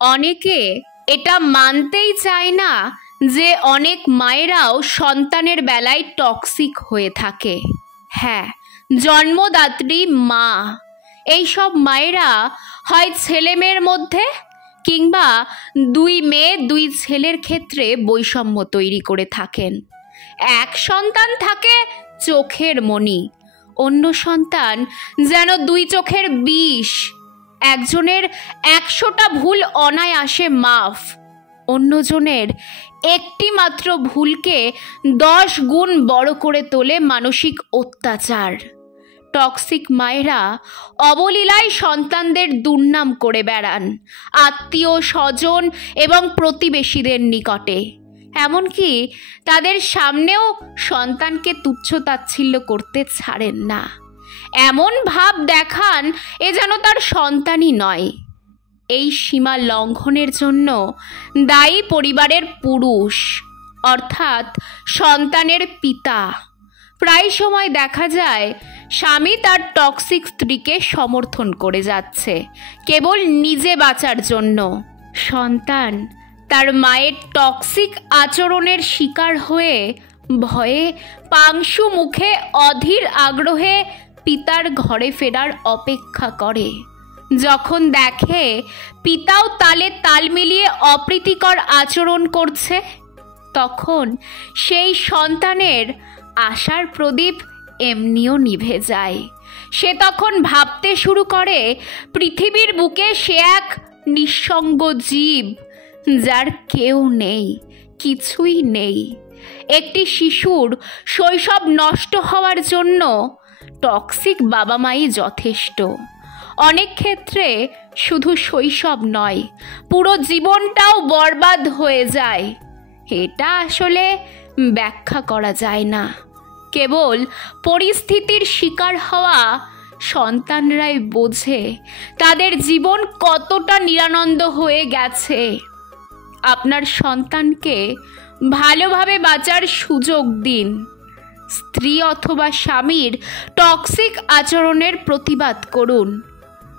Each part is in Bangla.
অনেকে এটা মানতেই চায় না যে অনেক মায়েরাও সন্তানের বেলায় টক্সিক হয়ে থাকে। হ্যাঁ, জন্মদাত্রী মা, এইসব মায়েরা হয় ছেলে মেয়ের মধ্যে কিংবা দুই মেয়ে দুই ছেলের ক্ষেত্রে বৈষম্য তৈরি করে থাকেন। এক সন্তান থাকে চোখের মণি, অন্য সন্তান যেন দুই চোখের বিষ। একজনের 100টা ভুল অনায়াসে মাফ, অন্যজনের একটি মাত্র ভুলকে 10 গুণ বড় করে তোলে মানসিক অত্যাচার। টক্সিক মায়েরা অবলীলায় সন্তানদের দুর্নাম করে বেড়ান আত্মীয় স্বজন এবং প্রতিবেশীদের নিকটে, এমনকি তাদের সামনেও সন্তানকে তুচ্ছ-তাচ্ছিল্য করতে ছাড়েন না। এমন ভাব দেখান এ যেন তার সন্তানই নয়। এই সীমা লঙ্ঘনের জন্য দায়ী পরিবারের পুরুষ, অর্থাৎ সন্তানের পিতা। প্রায় সময় দেখা যায় স্বামী তার টক্সিক স্ত্রীকে সমর্থন করে যাচ্ছে কেবল নিজে বাঁচার জন্য। সন্তান তার মায়ের টক্সিক আচরণের শিকার হয়ে ভয়ে পাংশু মুখে অধীর আগ্রহে পিতার ঘরে ফেরার অপেক্ষা করে। যখন দেখে পিতাও তালে তাল মিলিয়ে অপ্রীতিকর আচরণ করছে, তখন সেই সন্তানের আশার প্রদীপ এমনিও নিভে যায়। সে তখন ভাবতে শুরু করে পৃথিবীর বুকে সে এক নিঃসঙ্গ জীব, যার কেউ নেই, কিছুই নেই। একটি শিশুর শৈশব নষ্ট হওয়ার জন্য টক্সিক বাবা মাই যথেষ্ট। অনেক ক্ষেত্রে শুধু শৈশব নয়, পুরো জীবনটাও বরবাদ হয়ে যায়। এটা আসলে ব্যাখ্যা করা যায় না, কেবল পরিস্থিতির শিকার হওয়া সন্তানরাই বোঝে তাদের জীবন কতটা নিরানন্দ হয়ে গেছে। আপনার সন্তানকে ভালোভাবে বাঁচার সুযোগ দিন। স্ত্রী অথবা স্বামীর টক্সিক আচরণের প্রতিবাদ করুন।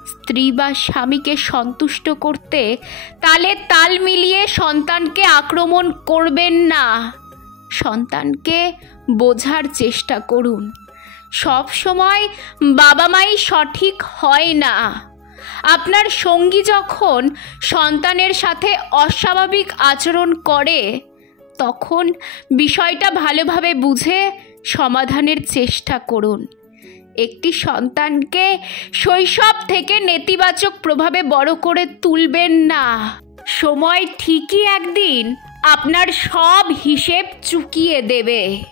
স্ত্রী বা স্বামীকে সন্তুষ্ট করতে তালে তাল মিলিয়ে সন্তানকে আক্রমণ করবেন না। সন্তানকে বোঝার চেষ্টা করুন। সব সময় বাবা মাই সঠিক হয় না। আপনার সঙ্গী যখন সন্তানের সাথে অস্বাভাবিক আচরণ করে, তখন বিষয়টা ভালোভাবে বুঝে সমাধানের চেষ্টা করুন। একটি সন্তানকে শৈশব থেকে নেতিবাচক প্রভাবে বড় করে তুলবেন না। সময় ঠিকই একদিন আপনার সব হিসেব চুকিয়ে দেবে।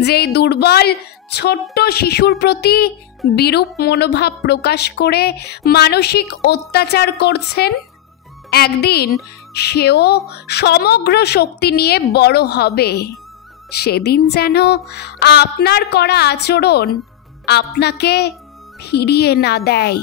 যেই দুর্বল ছোট্ট শিশুর প্রতি বিরূপ মনোভাব প্রকাশ করে মানসিক অত্যাচার করছেন, একদিন সেও সমগ্র শক্তি নিয়ে বড় হবে। সেদিন যেন আপনার করা আচরণ আপনাকে ফিরিয়ে না দেয়।